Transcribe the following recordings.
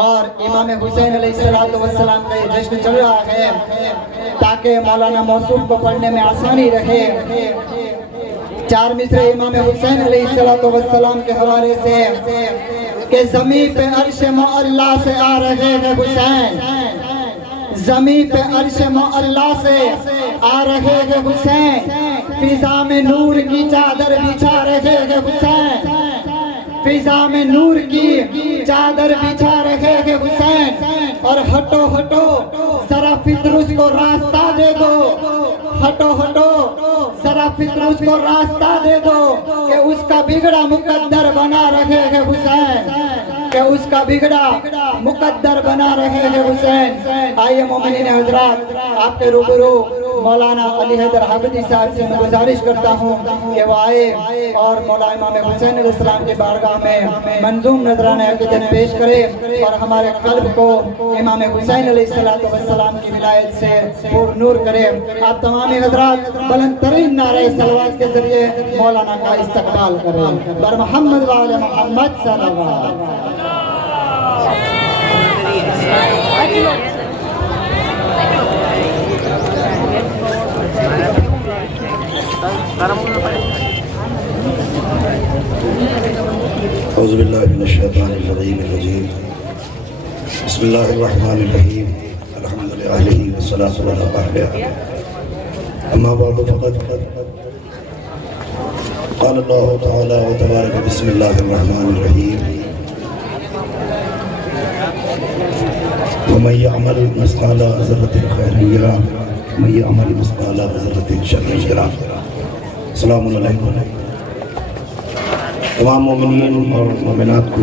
اور امام حسین علیہ السلام کا یہ جشن چل رہا ہے تاکہ مولانا موصوف کو پڑھنے میں آسانی رہے۔ 4 مصرے امام حسین علیہ السلام کے حوالے سے کہ زمین پہ عرش معلا سے آ رہے ہیں حسین، زمین پہ عرش معلا سے آ رہے ہیں حسین، فضا میں نور کی چادر بچھا رہے ہیں حسین، فضا میں نور کی چادر بچھا رہے ہیں حسین، اور ہٹو ہٹو ذرا فطرس کو راستہ دے دو، ہٹو ہٹو ذرا فطرس کو راستہ دے دو کہ اس کا بگڑا مقدر بنا رہے ہیں حسین، کہ اس کا بگڑا مقدر بنا رہے ہیں حسین۔ آئیے مومنین حضرات، آپ کے روبرو مولانا علی حیدر عابدی صاحب سے میں گزارش کرتا ہوں کہ وہ آئے اور مولا امام حسین علیہ السلام کے بارگاہ میں منظوم نذرانہ عقیدت پیش کرے اور ہمارے قلب کو امام حسین علیہ السلام کی ولایت سے پر نور کرے۔ آپ تمام حضرات بلند ترین نعرہ صلوات کے ذریعے مولانا کا استقبال کریں۔ بر محمد و آل محمد صلی اللہ علیہ وسلم۔ اعوذ باللہ من الشیطان الرجیم، بسم اللہ الرحمن الرحیم، الحمد للہ والصلاة والسلام اما بعد فقد قال اللہ تعالی و تبارک بسم اللہ الرحمن الرحیم ومن يعمل مثقال ذرة خيرا يره ومن يعمل مثقال ذرة شرا يره۔ السلام علیکم۔ تمام مومنین اور مومنات کو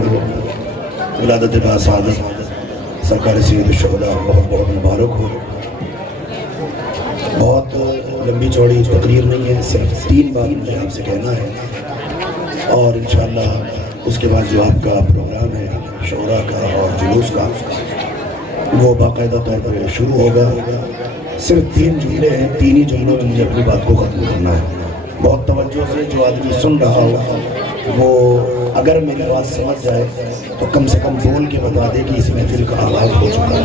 ولادت باسعادت سرکار سید الشہداء بہت بہت مبارک ہو۔ بہت لمبی چوڑی تقریر نہیں ہے، صرف 3 بات مجھے آپ سے کہنا ہے، اور انشاءاللہ اس کے بعد جو آپ کا پروگرام ہے شعراء کا اور جلوس کا وہ باقاعدہ طور پر شروع ہوگا۔ صرف 3 جملے ہیں، 3 ہی جملوں میں مجھے اپنی بات کو ختم کرنا ہے۔ بہت توجہ سے جو آدمی سن رہا ہو وہ اگر میری بات سمجھ جائے تو کم سے کم بول کے بتا دے کہ اس محفل کا آغاز ہو چکا ہے۔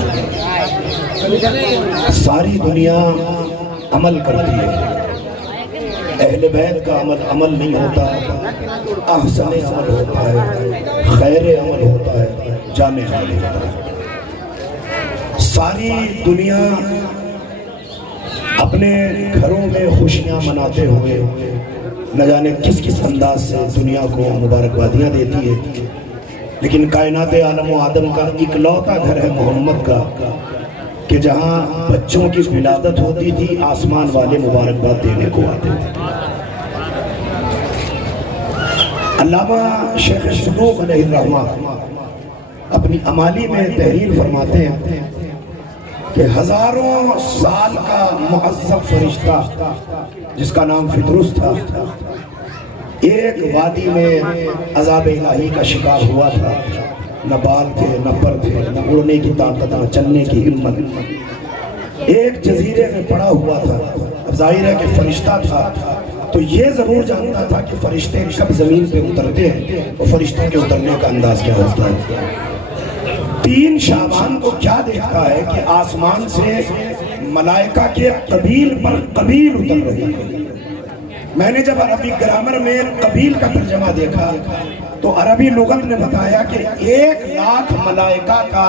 ساری دنیا عمل کرتی ہے، اہل بیت کا عمل نہیں ہوتا، احسن عمل ہوتا ہے، خیر عمل ہوتا ہے، جامع عمل ہوتا ہے۔ ساری دنیا اپنے گھروں میں خوشیاں مناتے ہوئے نہ جانے کس کس انداز سے دنیا کو مبارکبادیاں دیتی ہے، لیکن کائنات عالم و آدم کا اکلوتا گھر ہے محمد کا کہ جہاں بچوں کی ولادت ہوتی تھی آسمان والے مبارکباد دینے کو آتے تھے۔ علامہ شیخ صدوق علیہ الرحمہ اپنی امالی میں تحریر فرماتے ہیں کہ ہزاروں سال کا معذب فرشتہ جس کا نام فطرس تھا ایک وادی میں عذاب الہی کا شکار ہوا تھا، نہ بال تھے، نہ پر تھے، نہ اڑنے کی طاقت، نہ چلنے کی ہمت، ایک جزیرے میں پڑا ہوا تھا۔ اب ظاہر ہے کہ فرشتہ تھا تو یہ ضرور جانتا تھا کہ فرشتے کب زمین پہ اترتے ہیں اور فرشتوں کے اترنے کا انداز کیا ہوتا ہے۔ 3 شعبان کو کیا دیکھتا ہے کہ آسمان سے ملائکہ کے قبیل پر قبیل اتر رہی ہے۔ میں نے جب عربی گرامر میں قبیل کا ترجمہ دیکھا تو عربی لغت نے بتایا کہ 1,00,000 ملائکہ کا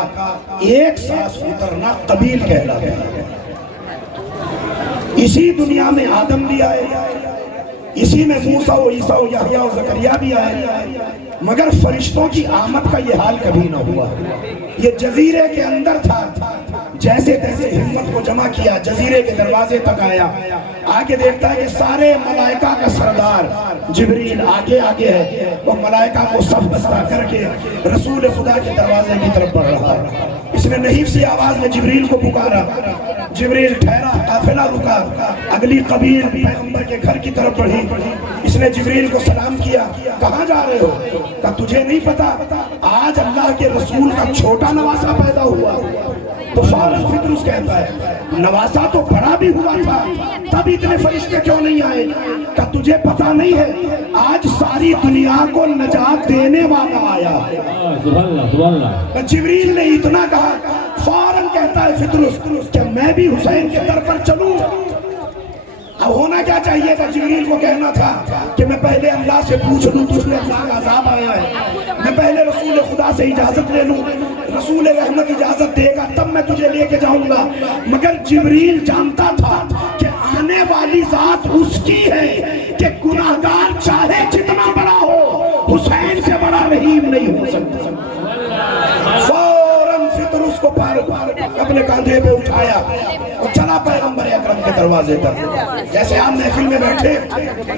ایک ساتھ اترنا قبیل کہلاتا ہے۔ اسی دنیا میں آدم بھی آئے، اسی میں موسیٰ و عیسیٰ و یحییٰ و زکریا بھی آئے، مگر فرشتوں کی آمد کا یہ حال کبھی نہ ہوا۔ یہ جزیرے کے اندر تھا، جیسے تیسے ہمت کو جمع کیا، جزیرے کے دروازے تک آیا، آگے دیکھتا ہے کہ سارے ملائکہ کا سردار جبریل آگے آگے ہے، وہ ملائکہ کو صف بستہ کر کے رسول خدا کے دروازے کی طرف بڑھ رہا ہے۔ اس نے نحیف سی آواز میں جبریل کو پکارا، جبریل ٹھہرا، قافلہ رکا، اگلی قبیل پیغمبر کے گھر کی طرف بڑھی۔ اس نے جبریل کو سلام کیا، کہاں جا رہے ہو؟ کہا تجھے نہیں پتا آج اللہ کے رسول کا چھوٹا نواسا پیدا ہوا؟ تو فوراً فطرس کہتا ہے نواسا تو بڑا بھی ہوا تھا، تب اتنے فرشتے کیوں نہیں آئے؟ کہ تجھے پتا نہیں ہے آج ساری دنیا کو نجات دینے والا آیا ہے۔ سبحان اللہ سبحان اللہ۔ جبریل نے اتنا کہا، فوراً کہتا ہے فطرس کہ میں بھی حسین کے در پر چلوں۔ اب ہونا کیا چاہیے تھا؟ جبریل کو کہنا تھا کہ میں پہلے اللہ سے پوچھ لوں، تجھ میں اللہ کا عذاب آیا ہے، میں پہلے رسول خدا سے اجازت لے لوں، رسول رحمت اجازت دے گا تب میں تجھے لے کے جاؤں گا۔ مگر جبریل جانتا تھا کہ آنے والی ذات اس کی ہے کہ گناہگار چاہے جتنا بڑا ہو حسین سے بڑا رحیم نہیں ہو سکتا۔ فوراً فطرس کو اپنے کاندھے پہ اٹھایا اور چلا پیغمبر اکرم کے دروازے تک۔ جیسے آپ محفل میں بیٹھے،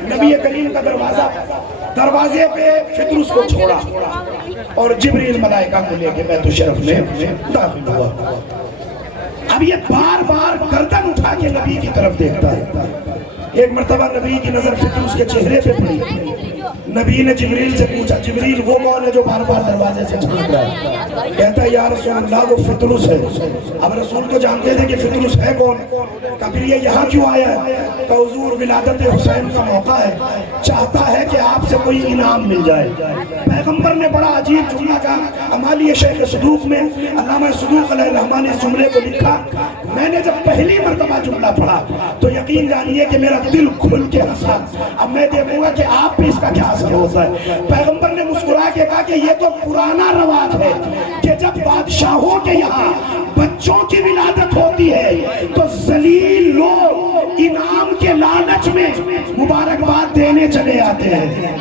نبی کریم کا دروازے پہ فطرس کو چھوڑا اور جبریل ملائکہ کو لے کے بیت الشرف میں داخل ہوا۔ اب یہ بار بار گردن اٹھا کے نبی کی طرف دیکھتا ہے۔ ایک مرتبہ نبی کی نظر فطرس کے چہرے پہ پڑی، نبی نے جبریل سے پوچھا، جبریل وہ کون ہے جو بار بار دروازے سے جھانک رہا ہے؟ کہتا ہے یا رسول اللہ وہ فطرس ہے۔ اب رسول تو جانتے تھے کہ فطرس ہے کون، کہ پھر یہ یہاں کیوں آیا ہے؟ کہ حضور ولادت حسین کا موقع ہے، چاہتا ہے کہ آپ سے کوئی انعام مل جائے۔ پیغمبر نے بڑا عجیب جملہ کہا، ہماری شیخ صدوق میں علامہ صدوق علیہ الرحمہ نے اس جملے کو لکھا، میں نے جب پہلی مرتبہ جملہ پڑھا تو یقین جانیے کہ میرا دل کھل کے ہنسا۔ اب میں دیکھوں گا کہ آپ پہ اس کا کیا اثر ہوتا ہے۔ پیغمبر نے مسکرا کے کہا کہ یہ تو پرانا رواج ہے کہ جب بادشاہوں کے یہاں بچوں کی ولادت ہوتی ہے تو ذلیل لوگ انعام کے لالچ میں مبارکباد دینے چلے آتے ہیں۔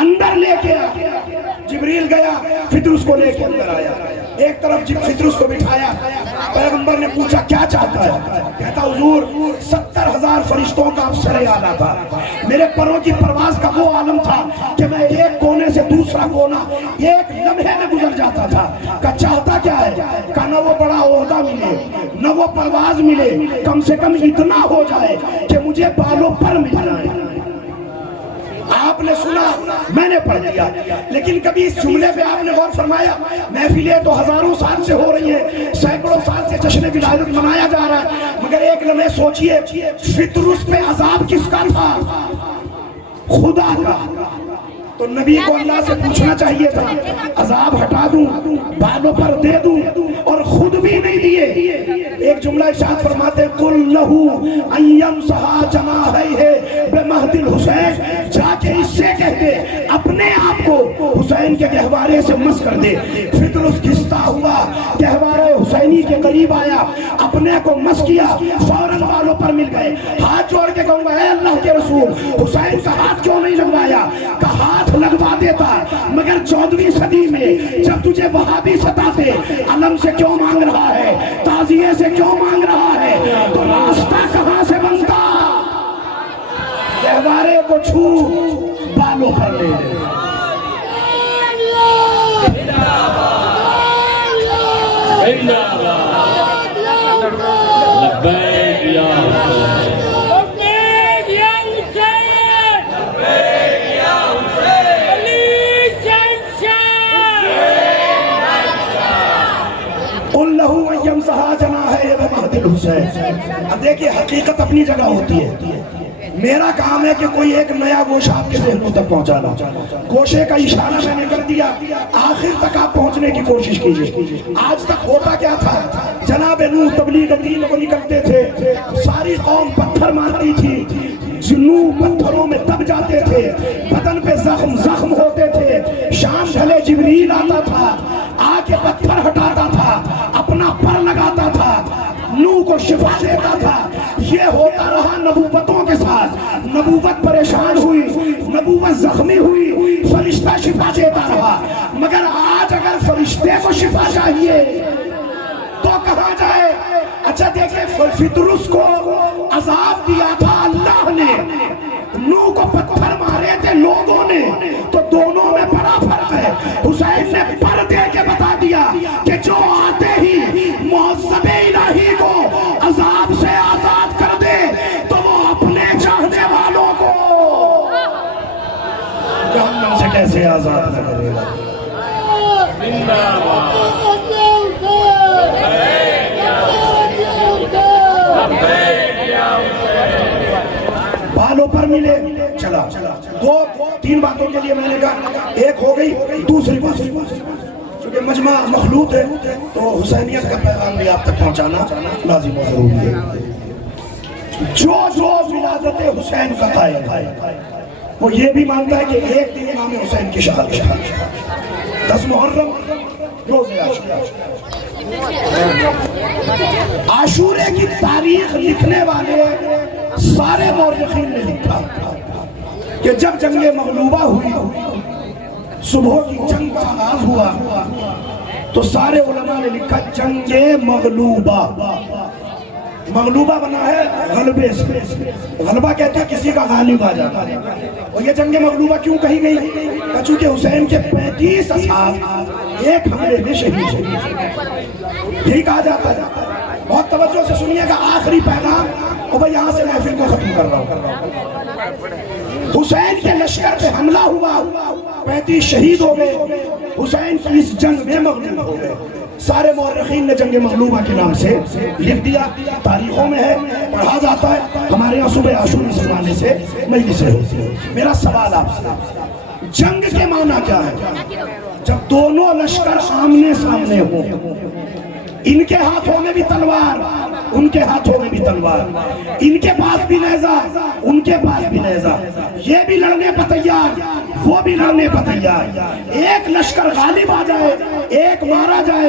اندر لے کے جبریل گیا، فطرس کو لے کے اندر آیا، ایک طرف فطرس کو بٹھایا۔ پیغمبر نے پوچھا کیا چاہتا ہے؟ کہتا حضور 70,000 فرشتوں کا افسر اعلیٰ تھا، میرے پروں کی پرواز کا وہ عالم تھا کہ میں ایک کونے سے دوسرا کونا ایک لمحے میں گزر جاتا تھا۔ کہ چاہتا کیا ہے؟ کہ نہ وہ بڑا عہدہ ملے نہ وہ پرواز ملے، کم سے کم اتنا ہو جائے کہ مجھے بالوں پر مل جائے۔ آپ نے سنا، میں نے پڑھ دیا، لیکن کبھی اس جملے پہ آپ نے غور فرمایا؟ محفلیں تو ہزاروں سال سے ہو رہی ہیں، سینکڑوں سال سے جشن ولادت منایا جا رہا ہے، مگر ایک لمحے سوچئے فطرس پہ عذاب کس کا تھا؟ خدا کا۔ تو نبی کو اللہ سے پوچھنا چاہیے تھا، عذاب ہٹا دوں، بالوں پر دے دوں، اور خود بھی نہیں دیے۔ ایک جملہ ارشاد فرماتے ہیں قُلْ لَهُ أَن يَمْسَحَ جَنَاحَيْهِ بِمَهْدِ الْحُسَيْنِ، جا کے اس سے کہہ دے اپنے آپ کو حسین کے گہوارے سے مس کر دے۔ فطرس گھستا ہوا گہوارے حسینی کے قریب آیا، اپنے کو مس کیا، فوراً بالوں پر مل گئے۔ ہاتھ جوڑ کے کہوں گا اے اللہ کے رسول، حسین کا ہاتھ کیوں نہیں لگوایا؟ کہ ہاتھ لگوا دیتا، مگر 14ویں صدی میں جب تجھے وہابی ستاتے، علم سے کیوں مانگ رہا ہے، تعزیے سے کیوں مانگ رہا ہے؟ تو راستہ کہاں سے بنتا؟ گہوارے کو چھو بالوں پر لے لے۔ لبیک یا حسین، اب دیکھیں حقیقت اپنی جگہ ہوتی ہے، میرا کام ہے کہ کوئی ایک نیا گوشہ آپ کے ذہنوں تک پہنچانا۔ گوشے کا اشارہ میں نے کر دیا، آخر تک آپ پہنچنے کی کوشش کیجئے۔ آج تک ہوتا کیا تھا؟ جناب نوح تبلیغ دین کو نکلتے تھے، ساری قوم پتھر مارتی تھی، جنوں پتھروں میں دب جاتے تھے، بدن پہ زخم ہوتے تھے، شام ڈھلے جبریل آتا تھا، آ کے پتھر ہٹاتا تھا، اپنا پر لگاتا تھا، نوح کو شفا دیتا تھا۔ یہ ہوتا رہا نبوتوں کے ساتھ، نبوت پریشان ہوئی، نبوت زخمی ہوئی، فرشتہ شفا دیتا رہا۔ مگر آج اگر فرشتے کو شفا چاہیے تو کہاں جائے؟ اچھا دیکھیں، فطرس کو عذاب دیا تھا اللہ نے، نوح کو پتھر مارے تھے لوگوں نے، تو دونوں میں بڑا فرق ہے۔ حسین نے پر دے کے بتا دیا کہ جو آتے ہی معذب الہی کو عذاب سے آزاد کر دے تو وہ اپنے چاہنے والوں کو جہنم سے کیسے آزاد نہ کرے گا۔ دو تین باتوں کے لیے میں نے کہا، ایک ہو گئی، دوسری بات چونکہ مجمع مخلوط ہے تو حسینیت کا پیغام بھی آپ تک پہنچانا لازم و ضروری ہے۔ جو ولادت حسین کا قائل ہے وہ یہ بھی مانتا ہے کہ ایک دن امام حسین کی شہادت ہے، 10 محرم روز عاشورے کی تاریخ لکھنے والے سارے مورخین نے لکھا کہ جب جنگ مغلوبہ ہوئی، صبح کی جنگ کا آغاز ہوا تو سارے علماء نے لکھا جنگ مغلوبہ۔ مغلوبہ بنا ہے غلبے سے، غلبہ کہتے ہیں کسی کا غالب آ جاتا ہے۔ اور یہ جنگ مغلوبہ کیوں کہی گئی؟ چونکہ حسین کے 35 اصحاب ایک حملے میں شہید ہوئے، یہی کہا جاتا ہے۔ بہت توجہ سے سنیے گا، آخری پیغام، اور میں یہاں سے محفل کو ختم کر رہا ہوں۔ حسین کے لشکر پہ حملہ ہوا، 35 شہید ہو گئے، حسین کی اس جنگ میں مغلوب ہو گئے۔ سارے مورخین نے جنگ مغلوبہ کے نام سے لکھ دیا، تاریخوں میں ہے، پڑھا جاتا ہے، ہمارے یہاں صبح عاشور اس زمانے سے مجلسیں ہوتی ہیں۔ میرا سوال آپ سے، جنگ کے معنی کیا ہے؟ جب دونوں لشکر آمنے سامنے ہوں، ان کے ہاتھوں میں بھی تلوار، ان کے ہاتھوں میں بھی تلوار، ان کے پاس بھی نیزہ، ان کے پاس بھی نیزہ، یہ بھی لڑنے پر تیار، وہ بھی لڑنے پر تیار، ایک لشکر غالب آ جائے، ایک مارا جائے،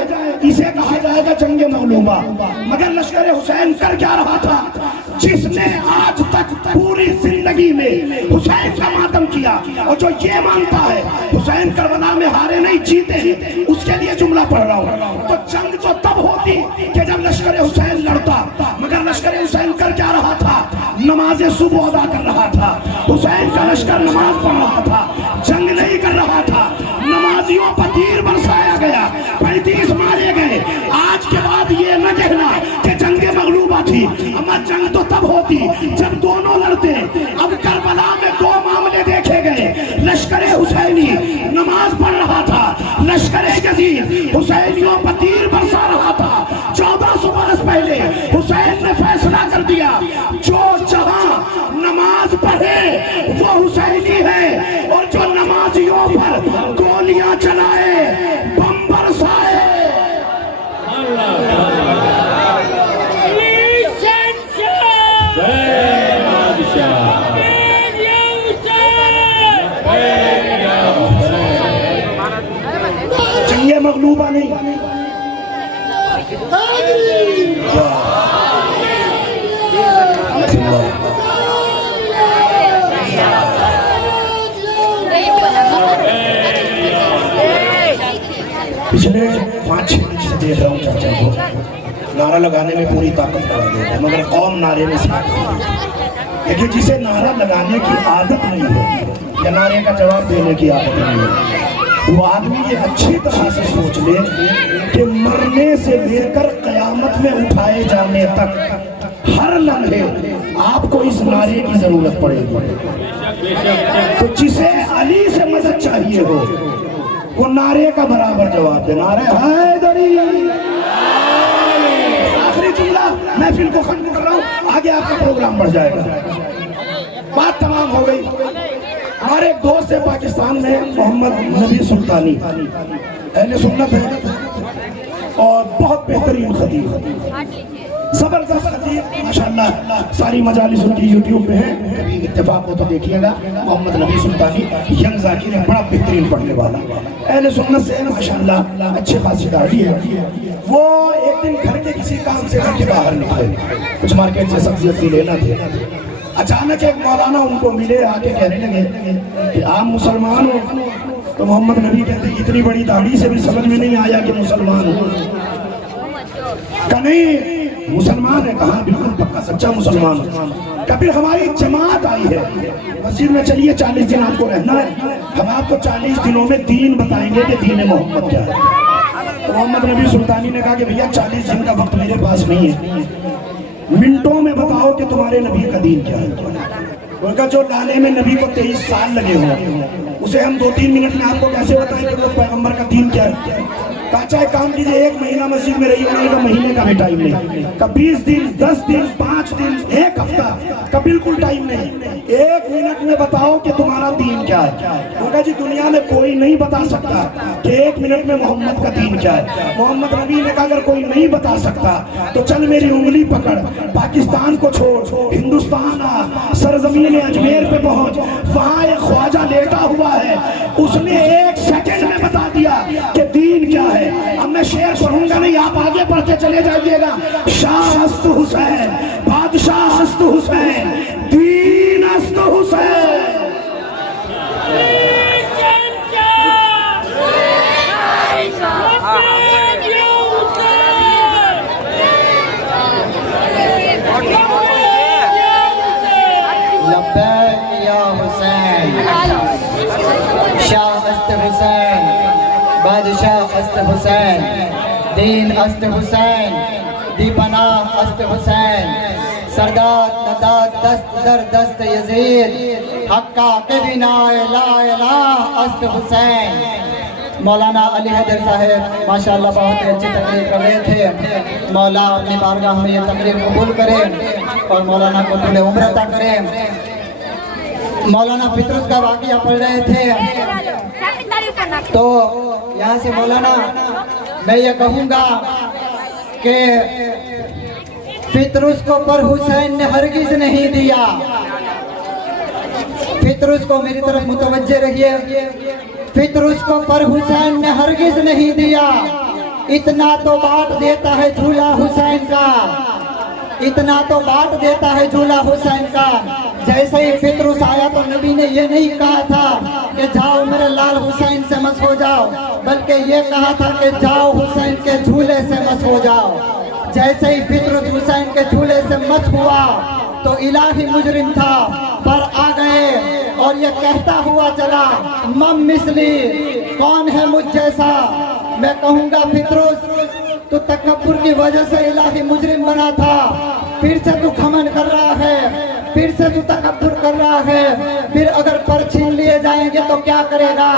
اسے کہا جائے گا جنگ مغلوبہ۔ مگر لشکر حسین کر کیا رہا تھا؟ جس نے آج تک پوری زندگی میں حسین کا ماتم کیا، اور جو یہ مانتا ہے حسین کربلا میں ہارے نہیں جیتے ہیں، اس کے لیے جملہ پڑھ رہا ہوں۔ تو جنگ تو تب ہوتی کہ جب لشکر حسین لڑتا، مگر لشکر حسین کر کیا رہا تھا؟ نماز صبح ادا کر رہا تھا۔ حسین کا لشکر نماز پڑھ رہا تھا، جنگ نہیں کر رہا تھا۔ نمازیوں پر تیر برسایا گیا، 35 مارے گئے۔ آج کے بعد یہ نہ کہنا کہ جنگ مغلوبہ تھی، اما جنگ تو تب ہوتی جب دونوں لڑتے۔ اب کربلا میں 2 معاملے دیکھے گئے، لشکر حسینی نماز پڑھ رہا تھا، لشکر یزید حسینیوں پر تیر برسا رہا تھا۔ 1400 برس پہلے حسین نے فیصلہ کر دیا، جو جہاں نماز پڑھے وہ حسینی ہے، اور جو نمازیوں پر گولیاں چلائے، بم برسائے، جنگ مغلوبہ نہیں۔ پچھلے 5-6 دن سے دیکھ رہا ہوں چاچا کو نعرہ لگانے میں پوری طاقت لگا دیتے ہیں، مگر قوم نعرے میں ساتھ، لیکن جسے نعرہ لگانے کی عادت نہیں ہے یا نعرے کا جواب دینے کی عادت نہیں ہے، وہ آدمی یہ اچھی طرح سے سوچ لے کہ مرنے سے لے کر قیامت میں اٹھائے جانے تک ہر لمحے آپ کو اس نعرے کی ضرورت پڑے گی۔ تو جسے علی سے مدد چاہیے ہو وہ نعرے کا برابر جواب دے، نعرے حیدری۔ آخری جملہ محفل کو ختم کر رہا ہوں، آگے آپ کا پروگرام بڑھ جائے گا۔ بات تمام ہو گئی۔ ہمارے ایک دوست ہے پاکستان میں، محمد نبی سلطانی، اہل سنت ہے اور بہت بہترین خطیب، زبردست خطیب، ماشاءاللہ ساری مجالس ان کی یوٹیوب پہ ہیں، کبھی اتفاق ہو تو دیکھیے گا۔ محمد نبی سلطانی ینگ ذاکر ہے، بڑا بہترین پڑھنے والا، اہل سنت سے ماشاءاللہ اچھے خاصی داڑھی ہے۔ وہ ایک دن گھر کے کسی کام سے گھر کے باہر نکلے، کچھ مارکیٹ سے سبزی وبزی لینا تھے۔ اچانک ایک مولانا ان کو ملے، آ کے کہنے لگے کہ آپ مسلمان ہو؟ تو محمد نبی کہتے ہیں اتنی بڑی داڑھی سے بھی سمجھ میں نہیں آیا کہ مسلمان ہو۔ کہ نہیں مسلمان ہے، کہا بالکل پکا سچا مسلمان ہو۔ کہ پھر ہماری جماعت آئی ہے مسجد میں، چلیے 40 دن آپ کو رہنا ہے، ہم آپ کو 40 دنوں میں دین بتائیں گے کہ دین محمد کیا ہے۔ تو محمد نبی سلطانی نے کہا کہ بھیا 40 دن کا وقت میرے پاس نہیں ہے، منٹوں میں بتاؤ کہ تمہارے نبی کا دین کیا ہے۔ ان کا جو لانے میں نبی کو 23 سال لگے ہو، اسے ہم 2-3 منٹ میں آپ کو کیسے بتائیں کہ وہ پیغمبر کا دین کیا ہے۔ کہا چاہے کام کیجئے 1 مہینہ مسجد میں رہی ہونے کا مہینے کا بھی ٹائم نہیں، کہ 20 دن 10 دن 5 دن 1 ہفتہ کا بالکل ٹائم نہیں، 1 منٹ میں بتاؤ کہ تمہارا دین کیا ہے۔ انہوں نے کہا جی دنیا میں کوئی نہیں بتا سکتا کہ 1 منٹ میں محمد کا دین کیا ہے۔ محمد نبی نے کہا اگر کوئی نہیں بتا سکتا تو چل میری انگلی پکڑ، پاکستان کو چھوڑ، ہندوستان آ، سرزمین اجمیر پہ پہنچ، وہاں ایک خواجہ لیٹا ہوا ہے، اس نے 1 سیکنڈ میں بتا دیا کہ دین کیا ہے۔ اب میں شعر پڑھوں گا نہیں، آپ آگے پڑھتے چلے جائیے گا۔ شاہ است حسین، بادشاہ است حسین، دین است حسین۔ لبیک یا حسین، شاہ است حسین، بادشاہ است حسین، دین است حسین، دی پناہ است حسین، سرداد نداد دست در دست یزید، حقا کے بنا لا الہ است حسین۔ مولانا علی حیدر صاحب ماشاءاللہ بہت ہی اچھی تقریر کر رہے تھے۔ مولا اپنی بارگاہ میں یہ تقریر قبول کرے اور مولانا کو طول عمر عطا کرے۔ مولانا پطرس کا واقعہ پڑھ رہے تھے تو یہاں سے مولانا میں یہ کہوں گا کہ پطرس کو پر حسین نے ہرگز نہیں دیا۔ پطرس کو میری طرف متوجہ رہیے، پطرس کو پر حسین نے ہرگز نہیں دیا۔ اتنا تو بانٹ دیتا ہے جھولا حسین کا، اتنا تو بانٹ دیتا ہے جھولا حسین کا۔ جیسے ہی پطرس آیا تو نبی نے یہ نہیں کہا تھا کہ جاؤ میرے لال حسین سے مس ہو جاؤ، بلکہ یہ کہا تھا کہ جاؤ حسین کے جھولے سے مس ہو جاؤ۔ جیسے ہی پطرس حسین کے جھولے سے مس ہوا تو الہی مجرم تھا پر آ گئے اور یہ کہتا ہوا چلا مم مثلی، کون ہے مجھ جیسا۔ میں کہوں گا پطرس تو تکبر کی وجہ سے الہی مجرم بنا تھا، پھر سے تو گھمنڈ کر رہا ہے، پھر سے تو تکبر کر رہا ہے، پھر اگر پر چھین لیے جائیں گے تو کیا کرے گا۔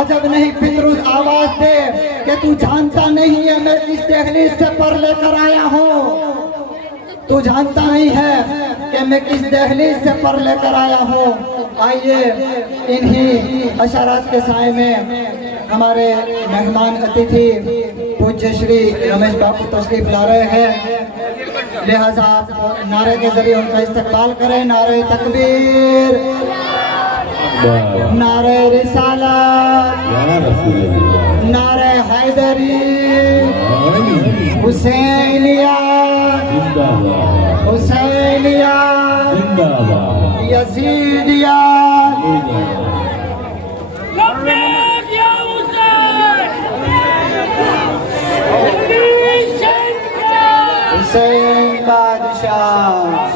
عجب نہیں پطرس آواز دے کہ تو جانتا نہیں ہے میں کس دہلیز سے پر لے کر آیا ہوں، تو جانتا نہیں ہے کہ میں کس دہلیز سے پر لے کر آیا ہوں۔ آئیے انہی اشارات کے سائے میں ہمارے مہمان اتیتھی پوجیہ شری رمیش باپو تشریف لا رہے ہیں، لہذا آپ نعرے کے ذریعے ان کا استقبال کریں۔ نعرہ تکبیر، نعرہ رسالت، نعرہ حیدری، حسینیہ حسینیہ یزیدیہ۔ حسین بادشاہ،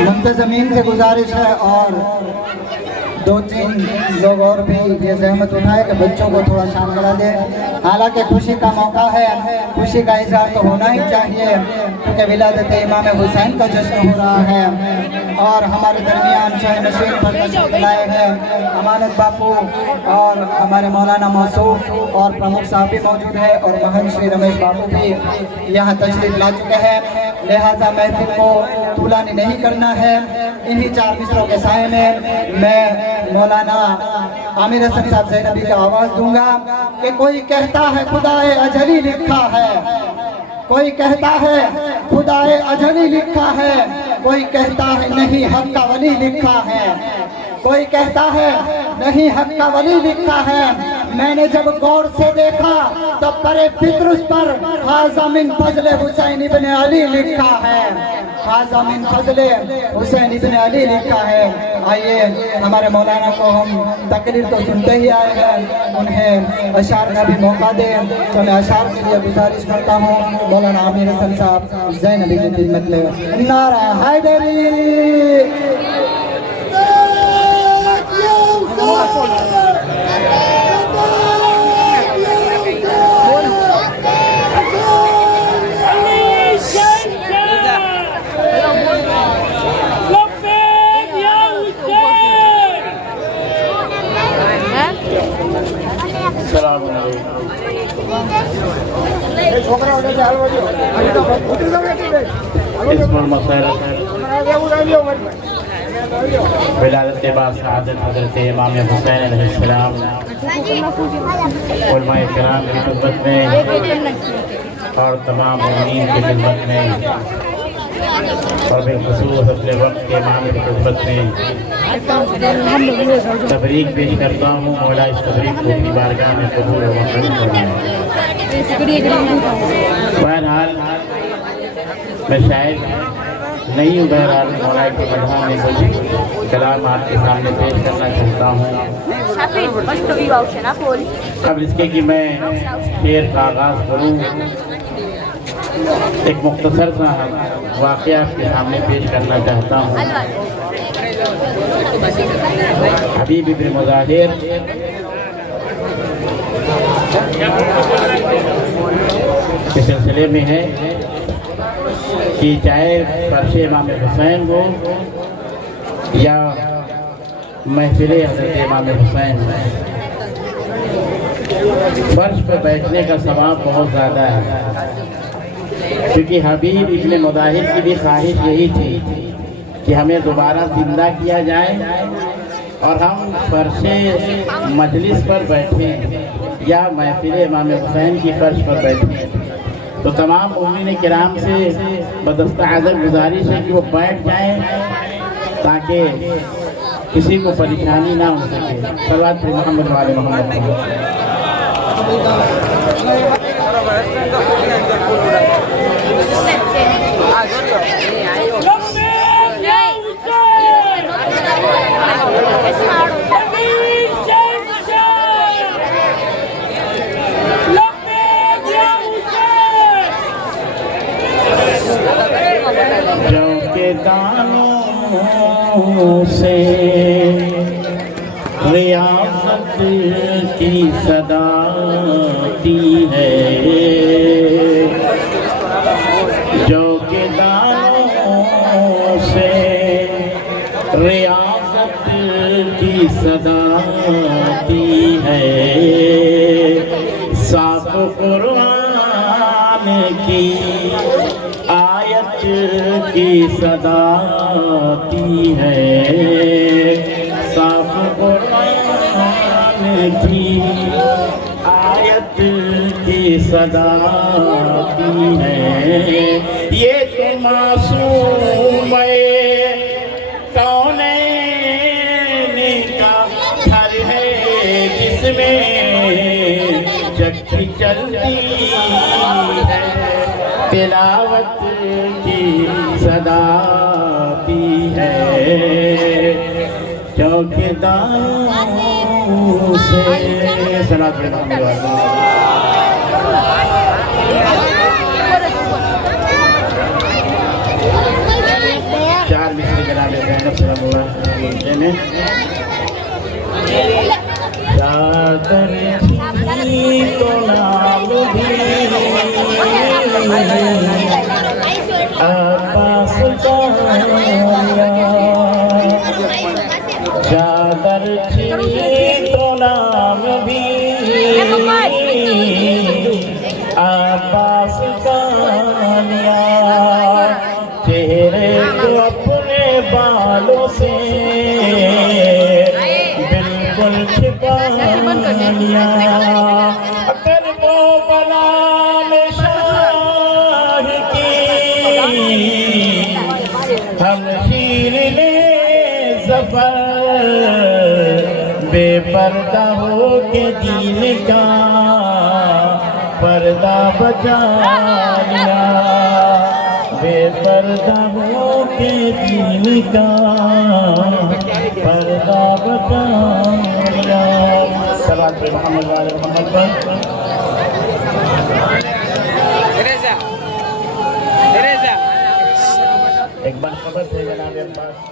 منتظمین سے گزارش ہے اور 2-3 لوگ اور بھی یہ زحمت اٹھائے کہ بچوں کو تھوڑا شام کرا دے۔ حالانکہ خوشی کا موقع ہے، خوشی کا اظہار تو ہونا ہی چاہیے کیونکہ ولادت امام حسین کا جشن ہو رہا ہے اور ہمارے درمیان شاہ نشین پر تشریف لائے ہیں امانت باپو اور ہمارے مولانا موصوف اور پرمکھ صاحب بھی موجود ہے اور مہنت شری رمیش باپو بھی یہاں تشریف لا چکے ہیں، لہٰذا محفل کو طولانی نہیں کرنا ہے۔ انہی 4 مصروں کے سائے میں مولانا عامر حسن صاحب زینبی کا آواز دوں گا کہ کوئی کہتا ہے خدائے اجلی لکھا ہے، کوئی کہتا ہے خدائے اجلی لکھا ہے، کوئی کہتا ہے نہیں حق کا ولی لکھا ہے، کوئی کہتا ہے نہیں حق کا ولی لکھا ہے۔ میں نے جب غور سے دیکھا تب پر پطرس پر ھذا من فضل حسین ابن علی لکھا ہے، ھذا من فضل حسین ابن علی لکھا ہے۔ آئیے ہمارے مولانا کو ہم تقریر تو سنتے ہی آئے ہیں، انہیں اشعار کا بھی موقع دیں، تو میں اشعار کے لیے گزارش کرتا ہوں مولانا عامر حسن صاحب زین علی کی خدمت میں۔ نعرہ حیدری السلام علیکم۔ اس پر مسئلہ ولادت کے بعد سعادت حضرت امام حسین علیہ السلام علماء کرام کی خدمت میں اور تمام مومنین کی خدمت میں اور بالخصوص اپنے وقت کے امام کی خدمت میں تبریک پیش کرتا ہوں۔ مولا اس تبریک کو اپنی بارگاہ میں قبول و منظور فرمائے۔ بہرحال میں شاید نہیں ہوں، بہرحال مولا کی مدح میں کچھ کلام آپ کے سامنے پیش کرنا چاہتا ہوں۔ قبل اس کے کہ میں شعر کا آغاز کروں، ایک مختصر سا واقعہ آپ کے سامنے پیش کرنا چاہتا ہوں۔ حبیب ابن مظاہر کے سلسلے میں ہے کہ چاہے فرش امام حسین ہو یا محفل حضرت امام حسین ہو، فرش پہ بیٹھنے کا ثواب بہت زیادہ ہے، کیونکہ حبیب ابن مظاہر کی بھی خواہش یہی تھی کہ ہمیں دوبارہ زندہ کیا جائے اور ہم فرش مجلس پر بیٹھیں یا محفل امام حسین کی فرش پر بیٹھیں۔ تو تمام مومنین کرام سے بدستہ عذر گزارش ہے کہ وہ بیٹھ جائیں تاکہ کسی کو پریشانی نہ ہو سکے۔ صلوات پر محمد و آل محمد۔ جو کے دانوں سے ریاست کی صدا آتی ہے، جو کہ دانوں سے ریاست کی صدا آتی ہے، صاف قرآن کی آیت کی صدا آتی ہے، صاف قرآن کی آیت کی صدا آتی ہے، یہ تو معصوم کونین کا گھر ہے جس میں چکی چلتی ہے، تلاوت کی صدا آتی ہے، چوکیداروں سے صلوات پڑھیں محمد وعلیہ چار مصری جناب زینب صلی اللہ علیہ وسلم چادر تھی تو نام بھی عباس کا چادر تھی تو نام بھی عباس کا لیا، چہرے کو اپنے بالوں سے بالکل چھپا لیا، اگر وہ بلال شاہ کی ہمشیر نے ظفر بے پردہ ہو کے دین کا پردہ بچا لیا، بے بے پردہ ہو کے دین کا پردہ بتا صلوات پہ محمد وعلی محمد پر ایک بار خبر تھے جناب عباس